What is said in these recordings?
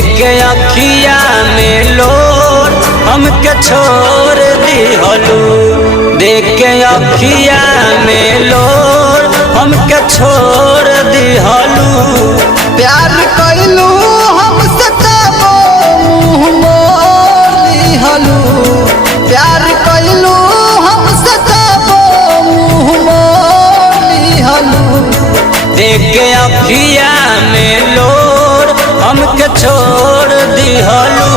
देख के अखिया में लोर हमके छोड़ दिहलू। देख के अखिया में लोर हमके छोड़ दिहलू। प्यार कैलू हमसे तबो मुँह मोड़ लिहलू। प्यार कैलू हमसे तबो मुँह मोड़ लिहलू। देख के अखिया में लोर हमके छोड़ दिहलू।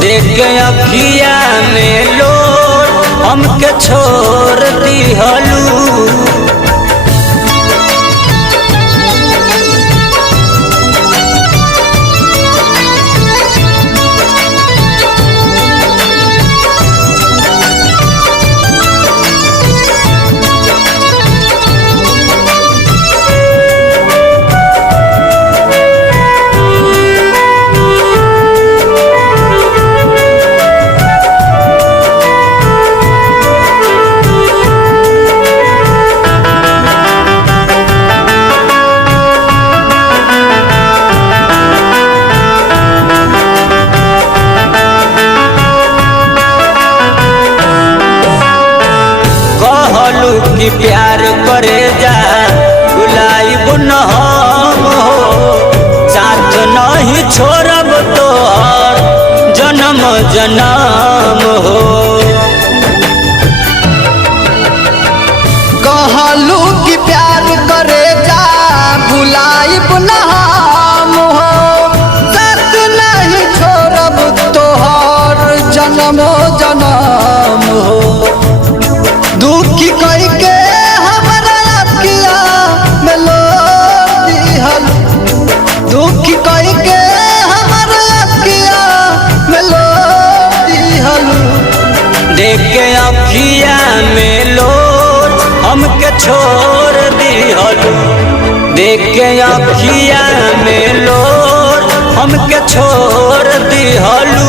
देख के अखिया में लोर हमके छोड़ दिहलू। कि प्यार करे जा बुलाइब न हम हो। साथ नहीं छोड़ब तोहर जन्म जन्म हो। कहलू कि प्यार करे जा बुलाइब न हम हो। साथ नहीं छोड़ब तोहर जन्म जन्म हो। दुखी कई के हमरा अखिया में लोर दिहलू। दुखी कई के हमरा अखिया में लोर दिहलू। देख के अखिया में लोर हमके छोड़ दिहलू। देख के अखिया में लोर हमके छोड़ दिहलू।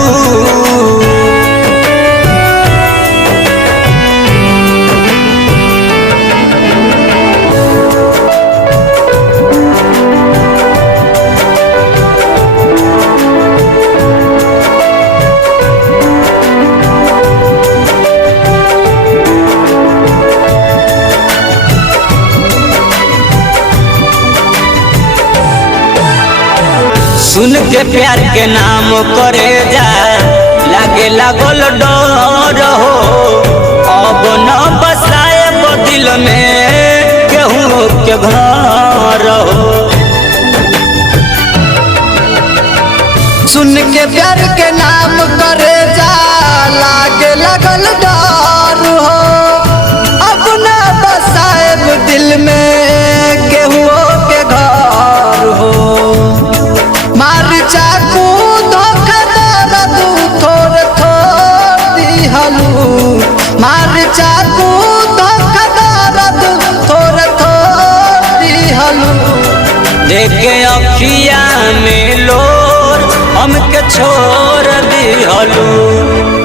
सुन के प्यार के नाम करे जा लागे लागल डर हो। अब न बसाए दिल में केहू के घर हो। सुन के प्यार के नाम करे जा लागे लागल डर हो। अब न बसाए दिल में केहू के घर हो। मार चाकू धोखा दर्द थोड़ थोड़ दिहलू। मार चाकू धोखा दर्द थोड़ थोड़ दिहलू। देख के अखिया में लोर हमके छोड़ दिहलू।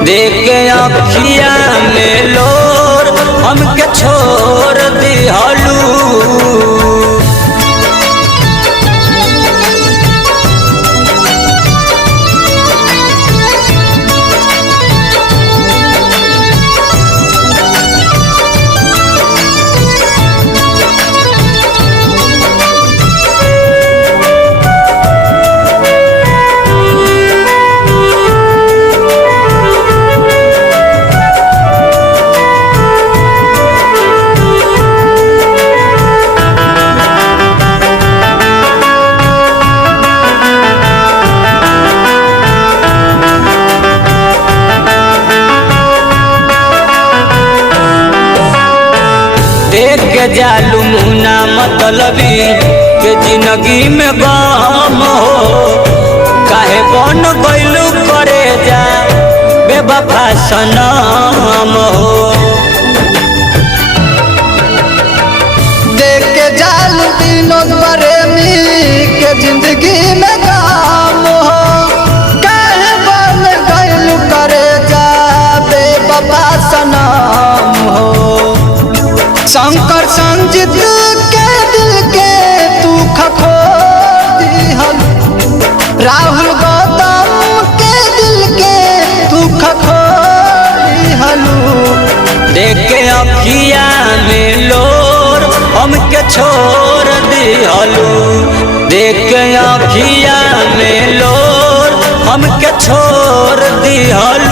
देख के अखिया में लोर हमके छोड़ दिहलू। देख के जालू मुना मतलबी के जिंदगी में गम हो। काहे बन गइलू करे जा बेवफा सनम हो। देख के जालू विनोद प्रेमी के जिंदगी में गम हो। काहे बन गइलू करे जा बेवफा सनम हो। शंकर संजीत के दिल के तू खखोर दिहलू। राहुल दिहल